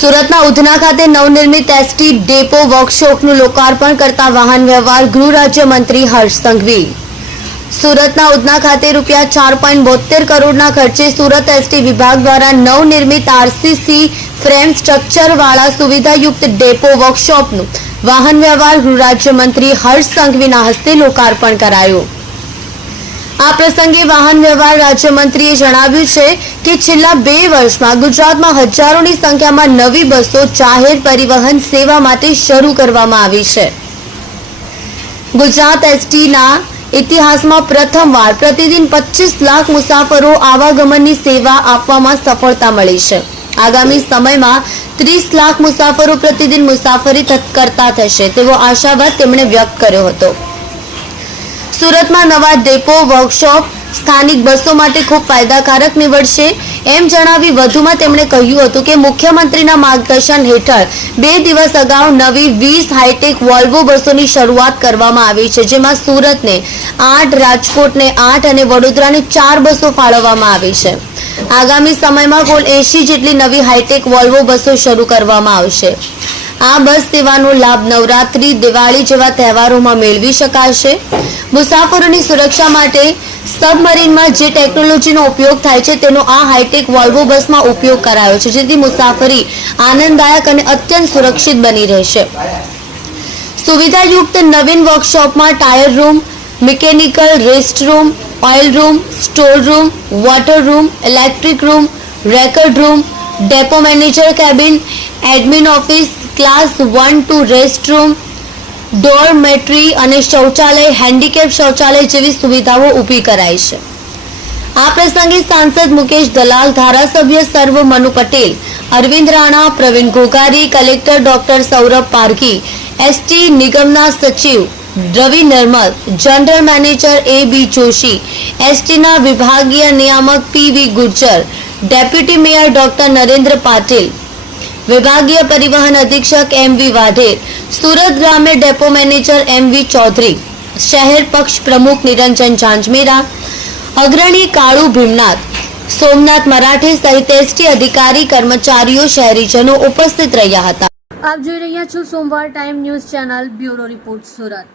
સુરતના ઉધના ખાતે નવનિર્મિત એસટી ડેપો વર્કશોપનું લોકાર્પણ કરતા વાહન વ્યવહાર ગૃહ રાજ્યમંત્રી હર્ષ સંઘવી. સુરતના ઉધના ખાતે ₹4.72 કરોડના ખર્ચે સુરત એસટી વિભાગ દ્વારા નવનિર્મિત આરસીસી ફ્રેમ સ્ટ્રક્ચર વાળા સુવિધાયુક્ત ડેપો વર્કશોપનું વાહન વ્યવહાર ગૃહ રાજ્યમંત્રી હર્ષ સંઘવીના હસ્તે લોકાર્પણ કરાયું. આ પ્રસંગે વાહન વ્યવહાર રાજ્યમંત્રીએ જણાવ્યું છે કે છેલ્લા 2 વર્ષમાં ગુજરાતમાં હજારોની સંખ્યામાં નવી બસો જાહેર પરિવહન સેવા માટે શરૂ કરવામાં આવી છે. ગુજરાત એસટીના ઇતિહાસમાં પ્રથમવાર પ્રતિદિન 25 લાખ મુસાફરો આવાગમનની સેવા આપવામાં સફળતા મળી છે. આગામી સમયમાં 30 લાખ મુસાફરો પ્રતિદિન મુસાફરી કરતા થશે તેવો આશાવાદ તેમણે વ્યક્ત કર્યો હતો. સુરતમાં નવા ડેપો વર્કશોપ સ્થાનિક બસો માટે ખૂબ ફાયદાકારક નીવડશે એમ જણાવી વધુમાં તેમણે કહ્યું હતું કે મુખ્યમંત્રીના માર્ગદર્શન હેઠળ 2 દિવસ અગાઉ નવી 20 હાઈટેક વોલ્વો બસોની શરૂઆત કરવામાં આવી છે, જેમાં સુરતને 8, રાજકોટને 8 અને વડોદરાને 4 બસો ફાળવવામાં આવી છે. આગામી સમયમાં કુલ 80 જેટલી નવી હાઈટેક વોલ્વો બસો શરૂ કરવામાં આવશે. આ બસ સેવાનો લાભ નવરાત્રી, દિવાળી જેવા તહેવારોમાં મેળવી શકાશે. મુસાફરોની સુરક્ષા માટે સબમરીનમાં જે ટેકનોલોજીનો ઉપયોગ થાય છે તેનો આ હાઈટેક વોલ્વો બસમાં ઉપયોગ કરાયો છે, જેથી મુસાફરી આનંદદાયક અને અત્યંત સુરક્ષિત બની રહેશે. સુવિધાયુક્ત નવીન વર્કશોપમાં tyre room, mechanical, rest room, oil room, store room, water room, electric room, record room, depot manager cabin, admin office, class 1-2 rest room, dormitory અને શૌચાલય, હેન્ડીકેપ શૌચાલય જેવી સુવિધાઓ ઊભી કરાઈ છે. આ પ્રસંગે સાંસદ મુકેશ દલાલ, ધારાસભ્ય સર્વ Manu Patel, Arvind Rana, Pravin Ghoghari, collector doctor Saurabh Parghi, ST નિગમના સચિવ Ravi Narmad, general manager A B. Joshi, એસટીના વિભાગીય નિયામક P V. Gurjar, deputy mayor doctor Narendra Patil, વિભાગીય પરિવહન અધિક્ષક એમ.વી. વાઢેર, સુરત ગ્રામ્ય ડેપો મેનેજર એમ.વી. ચૌધરી, શહેર પક્ષ પ્રમુખ નિરંજન ઝાંઝમેરા, અગ્રણી કાળુ ભીમનાથ, સોમનાથ મરાઠે સહિત એસટી અધિકારી, કર્મચારીઓ, શહેરીજનો ઉપસ્થિત રહ્યા હતા. આપ જોઈ રહ્યા છો સોમવાર time news channel bureau report Surat.